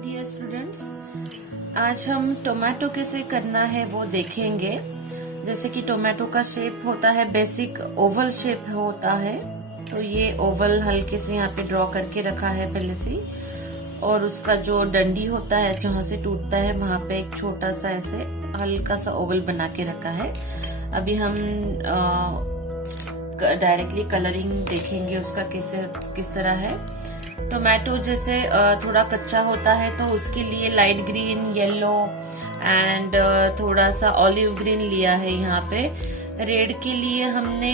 Dear students, आज हम tomato कैसे करना है वो देखेंगे। जैसे कि टोमेटो का शेप होता है, बेसिक ओवल शेप होता है। तो ये ओवल हल्के से यहाँ पे ड्रॉ करके रखा है पहले से। और उसका जो डंडी होता है जहाँ से टूटता है वहां पे एक छोटा सा ऐसे हल्का सा ओवल बना के रखा है। अभी हम डायरेक्टली कलरिंग देखेंगे उसका कैसे किस तरह है। टोमेटो जैसे थोड़ा कच्चा होता है तो उसके लिए लाइट ग्रीन, येलो एंड थोड़ा सा ऑलिव ग्रीन लिया है। यहाँ पे रेड के लिए हमने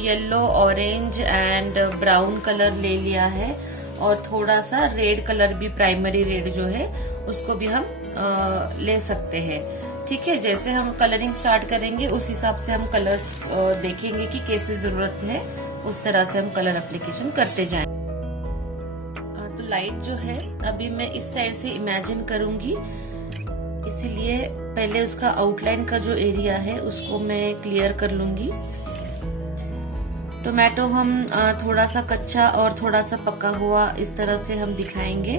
yellow, orange and brown colour ले लिया है। और थोड़ा सा रेड कलर भी, प्राइमरी रेड जो है उसको भी हम ले सकते हैं। ठीक है, जैसे हम कलरिंग स्टार्ट करेंगे उस हिसाब से हम कलर्स देखेंगे कि कैसे जरूरत है, उस तरह से हम कलर एप्लीकेशन करते जाएं। तो लाइट जो है अभी मैं इस साइड से इमेजिन करूंगी, इसीलिए पहले उसका आउटलाइन का जो एरिया है उसको मैं क्लियर कर लूंगी। टोमेटो हम थोड़ा सा कच्चा और थोड़ा सा पका हुआ इस तरह से हम दिखाएंगे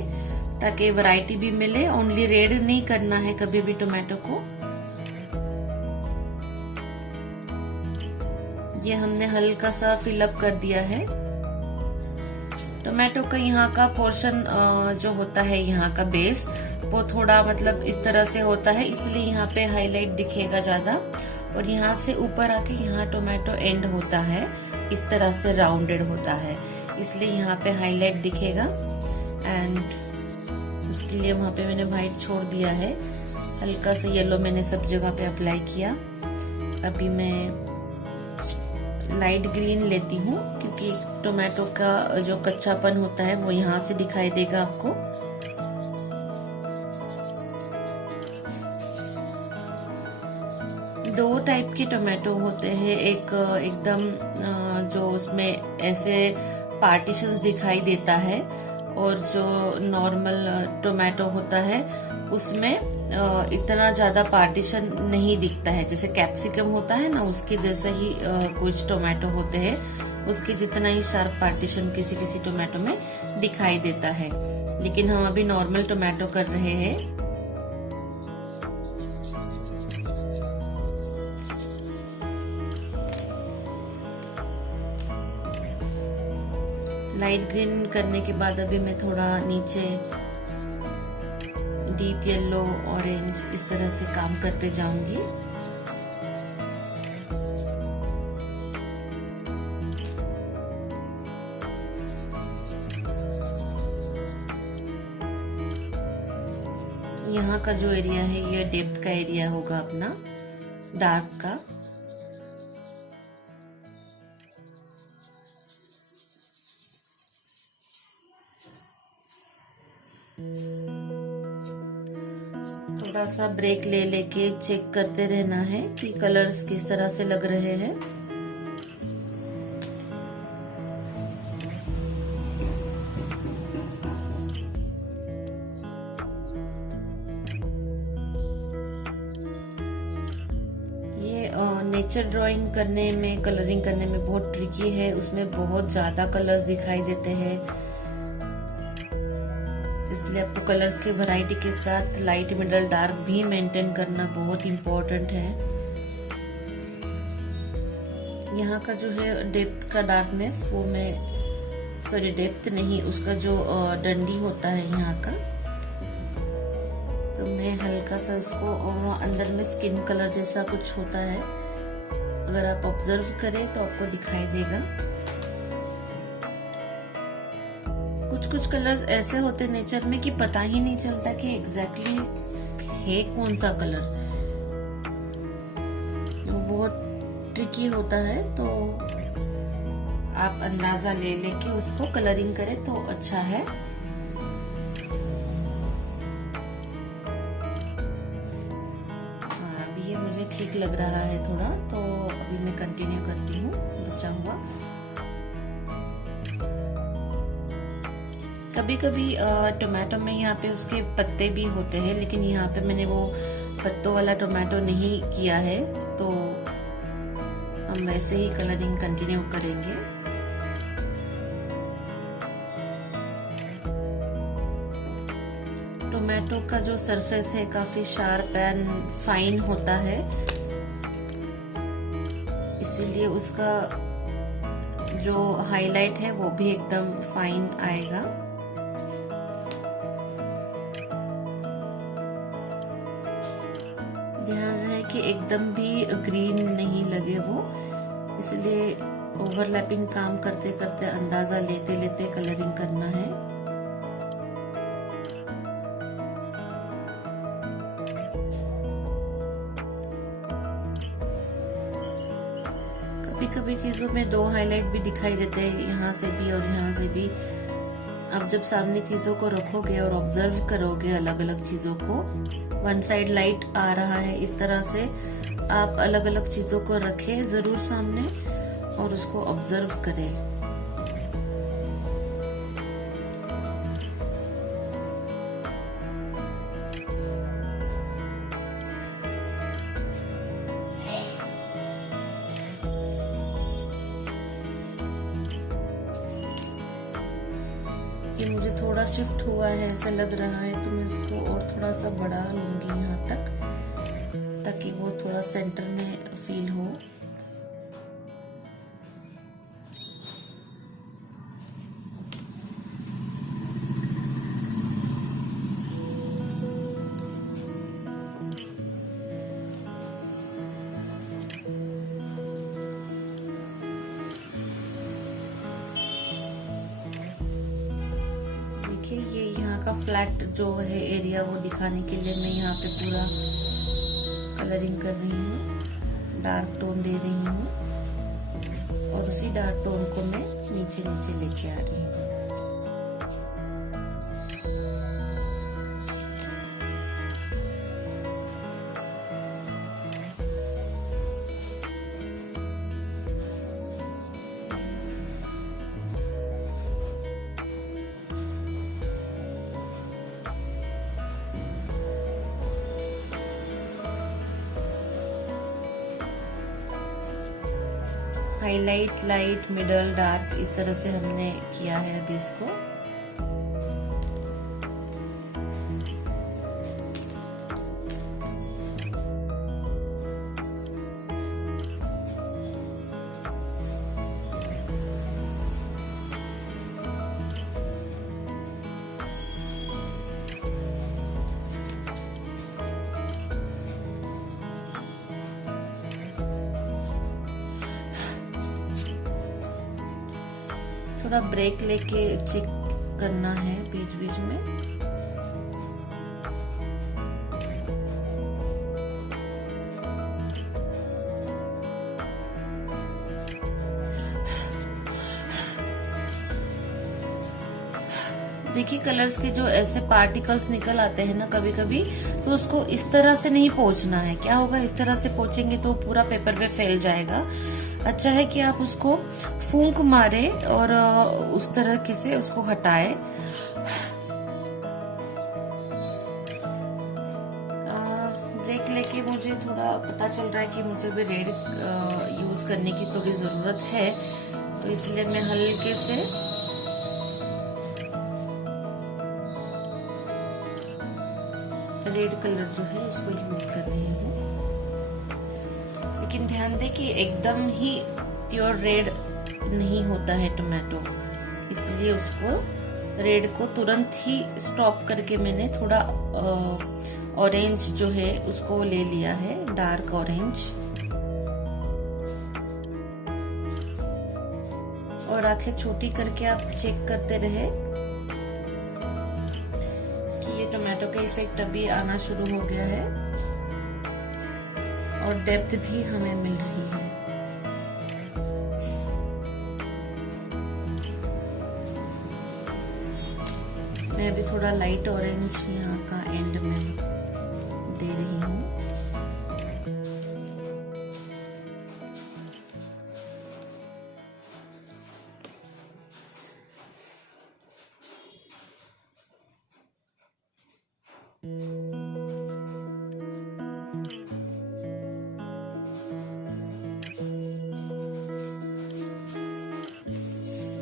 ताकि वैरायटी भी मिले। ओनली रेड नहीं करना है कभी भी टोमेटो को। ये हमने हल्का सा फिलअप कर दिया है। टोमेटो का यहाँ का पोर्शन जो होता है, यहाँ का बेस वो थोड़ा मतलब इस तरह से होता है, इसलिए यहाँ पे हाईलाइट दिखेगा ज्यादा। और यहाँ से ऊपर आके यहाँ टोमेटो एंड होता है, इस तरह से राउंडेड होता है, इसलिए यहाँ पे हाईलाइट दिखेगा। एंड उसके लिए वहां पे मैंने व्हाइट छोड़ दिया है, हल्का सा येलो मैंने सब जगह पे अप्लाई किया। अभी मैं लाइट ग्रीन लेती हूँ क्योंकि टोमेटो का जो कच्चापन होता है वो यहाँ से दिखाई देगा आपको। दो टाइप के टोमेटो होते हैं, एक एकदम जो उसमें ऐसे पार्टीशंस दिखाई देता है, और जो नॉर्मल टोमेटो होता है उसमें इतना ज्यादा पार्टीशन नहीं दिखता है। जैसे कैप्सिकम होता है ना, उसके जैसे ही कुछ टोमेटो होते हैं, उसके जितना ही शार्प पार्टीशन किसी किसी टोमेटो में दिखाई देता है। लेकिन हम अभी नॉर्मल टोमेटो कर रहे हैं। लाइट ग्रीन करने के बाद अभी मैं थोड़ा नीचे डीप येलो, ऑरेंज इस तरह से काम करते जाऊंगी। यहाँ का जो एरिया है ये डेप्थ का एरिया होगा अपना, डार्क का। थोड़ा सा ब्रेक ले लेके चेक करते रहना है कि कलर्स किस तरह से लग रहे हैं। ये नेचर ड्राइंग करने में, कलरिंग करने में बहुत ट्रिकी है, उसमें बहुत ज्यादा कलर्स दिखाई देते हैं, इसलिए आपको कलर्स के वैरायटी के साथ लाइट, मिडल, डार्क भी मेंटेन करना बहुत इम्पोर्टेंट है। यहाँ का जो है डेप्थ का डार्कनेस, वो मैं डेप्थ नहीं, उसका जो डंडी होता है यहाँ का, तो मैं हल्का सा इसको, अंदर में स्किन कलर जैसा कुछ होता है, अगर आप ऑब्जर्व करें तो आपको दिखाई देगा। कुछ कलर्स ऐसे होते नेचर में कि पता ही नहीं चलता कि एग्जैक्टली है कौन सा कलर, वो बहुत ट्रिकी होता है। तो आप अंदाजा ले लेके उसको कलरिंग करें तो अच्छा है। हाँ, अभी ये मुझे ठीक लग रहा है थोड़ा, तो अभी मैं कंटिन्यू करती हूँ बचा हुआ। कभी कभी टोमेटो में यहाँ पे उसके पत्ते भी होते हैं, लेकिन यहाँ पे मैंने वो पत्तों वाला टोमेटो नहीं किया है, तो हम वैसे ही कलरिंग कंटिन्यू करेंगे। टोमेटो का जो सरफेस है काफी शार्प एंड फाइन होता है, इसीलिए उसका जो हाईलाइट है वो भी एकदम फाइन आएगा। ध्यान रहे कि एकदम भी ग्रीन नहीं लगे वो, इसलिए ओवरलैपिंग काम करते करते अंदाजा लेते लेते कलरिंग करना है। कभी कभी चीजों में दो हाईलाइट भी दिखाई देते हैं, यहाँ से भी और यहाँ से भी। आप जब सामने चीजों को रखोगे और ऑब्जर्व करोगे अलग अलग चीजों को, वन साइड लाइट आ रहा है, इस तरह से आप अलग अलग चीजों को रखें जरूर सामने और उसको ऑब्जर्व करें। ये मुझे थोड़ा शिफ्ट हुआ है ऐसा लग रहा है, तो मैं इसको और थोड़ा सा बढ़ा लूंगी यहाँ तक, ताकि वो थोड़ा सेंटर में फील हो। ये यहाँ का फ्लैट जो है एरिया वो दिखाने के लिए मैं यहाँ पे पूरा कलरिंग कर रही हूँ, डार्क टोन दे रही हूँ और उसी डार्क टोन को मैं नीचे नीचे लेके आ रही हूँ। हाईलाइट, लाइट, मिडल, डार्क, इस तरह से हमने किया है अभी इसको। थोड़ा ब्रेक लेके चेक करना है बीच बीच में। देखिए कलर्स के जो ऐसे पार्टिकल्स निकल आते हैं ना कभी कभी, तो उसको इस तरह से नहीं पोंछना है। क्या होगा, इस तरह से पोंछेंगे तो पूरा पेपर पे फैल जाएगा। अच्छा है कि आप उसको फूंक मारे और उस तरह से उसको हटाए। ब्रेक लेके मुझे थोड़ा पता चल रहा है कि मुझे भी रेड यूज करने की थोड़ी जरूरत है, तो इसलिए मैं हल्के से रेड कलर जो है उसको यूज कर रही हूँ। लेकिन ध्यान दें कि एकदम ही प्योर रेड नहीं होता है टोमेटो, इसलिए उसको रेड को तुरंत ही स्टॉप करके मैंने थोड़ा ऑरेंज जो है उसको ले लिया है, डार्क ऑरेंज। और आंखें छोटी करके आप चेक करते रहे कि ये टोमेटो का इफेक्ट अभी आना शुरू हो गया है और डेप्थ भी हमें मिल रही है। मैं अभी थोड़ा लाइट ऑरेंज यहाँ का एंड में दे रही हूँ।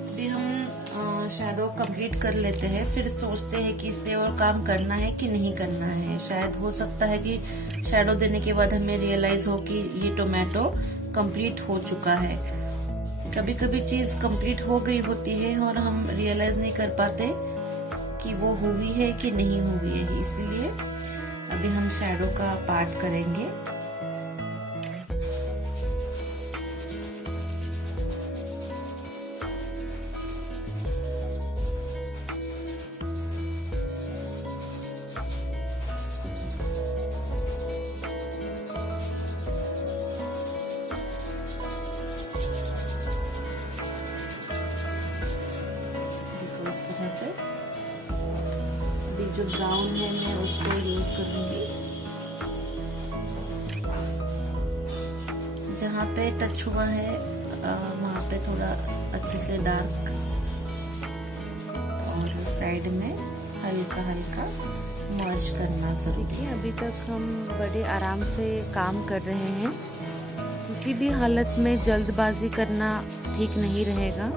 अभी हम शैडो कंप्लीट कर लेते हैं, फिर सोचते हैं कि इस पे और काम करना है कि नहीं करना है। शायद हो सकता है कि शैडो देने के बाद हमें रियलाइज हो कि ये टोमेटो कंप्लीट हो चुका है। कभी कभी चीज कंप्लीट हो गई होती है और हम रियलाइज नहीं कर पाते कि वो हुई है कि नहीं हुई है। इसलिए अभी हम शैडो का पार्ट करेंगे। इस तरह से अभी जो ब्राउन है मैं उसको यूज करूंगी। जहाँ पे टच हुआ है वहाँ पे थोड़ा अच्छे से डार्क और साइड में हल्का हल्का मर्ज करना। सो देखिए अभी तक हम बड़े आराम से काम कर रहे हैं। किसी भी हालत में जल्दबाजी करना ठीक नहीं रहेगा।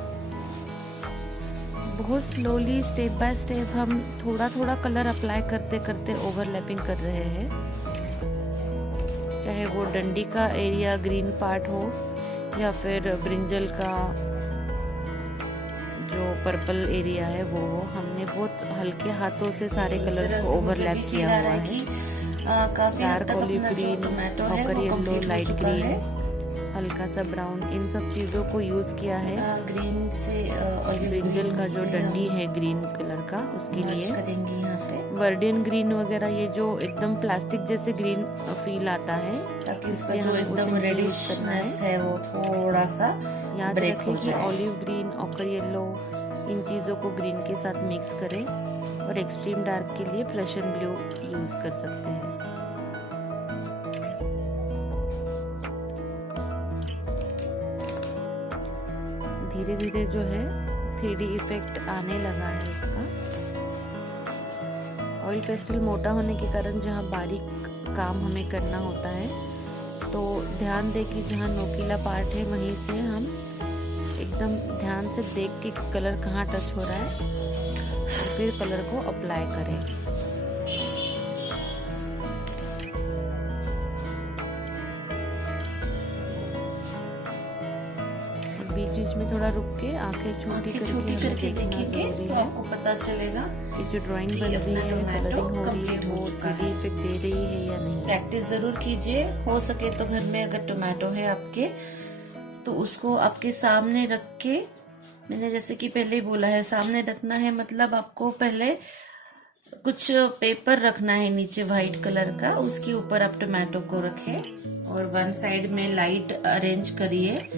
बहुत स्लोली स्टेप बाय स्टेप हम थोड़ा थोड़ा कलर अप्लाई करते करते ओवरलैपिंग कर रहे हैं। चाहे वो डंडी का एरिया ग्रीन पार्ट हो या फिर ब्रिंजल का जो पर्पल एरिया है वो हो, हमने बहुत हल्के हाथों से सारे कलर्स को ओवरलैप किया हुआ है। काफी dark olive green, occur yellow, light green, हल्का सा ब्राउन, इन सब चीजों को यूज किया है। ग्रीन से ब्रिंजल का जो डंडी है ग्रीन कलर का उसके लिए करेंगे यहाँ पे वर्डियन ग्रीन वगैरह, ये जो एकदम प्लास्टिक जैसे ग्रीन फील आता है, ताकि इसका जो एकदम रेडिशनेस है वो थोड़ा सा याद रखें कि ऑलिव ग्रीन, ऑकर येलो, इन चीजों को ग्रीन के साथ मिक्स करें। और एक्सट्रीम डार्क के लिए प्लशन ब्लू यूज कर सकते हैं। धीरे धीरे जो है 3D इफेक्ट आने लगा है इसका। ऑयल पेस्टल मोटा होने के कारण जहाँ बारीक काम हमें करना होता है तो ध्यान दे कि जहाँ नोकीला पार्ट है वहीं से हम एकदम ध्यान से देख के कलर कहाँ टच हो रहा है और फिर कलर को अप्लाई करें। बीच बीच में थोड़ा रुक के आंखें छोटी करके हमें देखना जरूरी है। आपको पता चलेगा कि जो ड्राइंग बन रही है, कलरिंग हो रही है, वो 3D इफेक्ट दे रही है या नहीं। प्रैक्टिस जरूर कीजिए। हो सके तो घर में अगर टोमेटो है आपके तो उसको आपके सामने रख के, मैंने जैसे कि पहले ही बोला है, सामने रखना है मतलब आपको पहले कुछ पेपर रखना है नीचे व्हाइट कलर का, उसके ऊपर आप टोमेटो को रखें और वन साइड में लाइट अरेंज करिए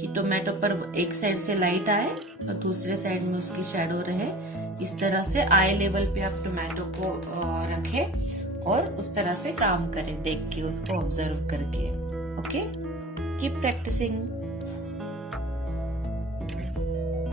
कि टोमेटो पर एक साइड से लाइट आए और दूसरे साइड में उसकी शैडो रहे। इस तरह से आई लेवल पे आप टोमेटो को रखें और उस तरह से काम करें, देख के उसको ऑब्जर्व करके। Okay, keep practising.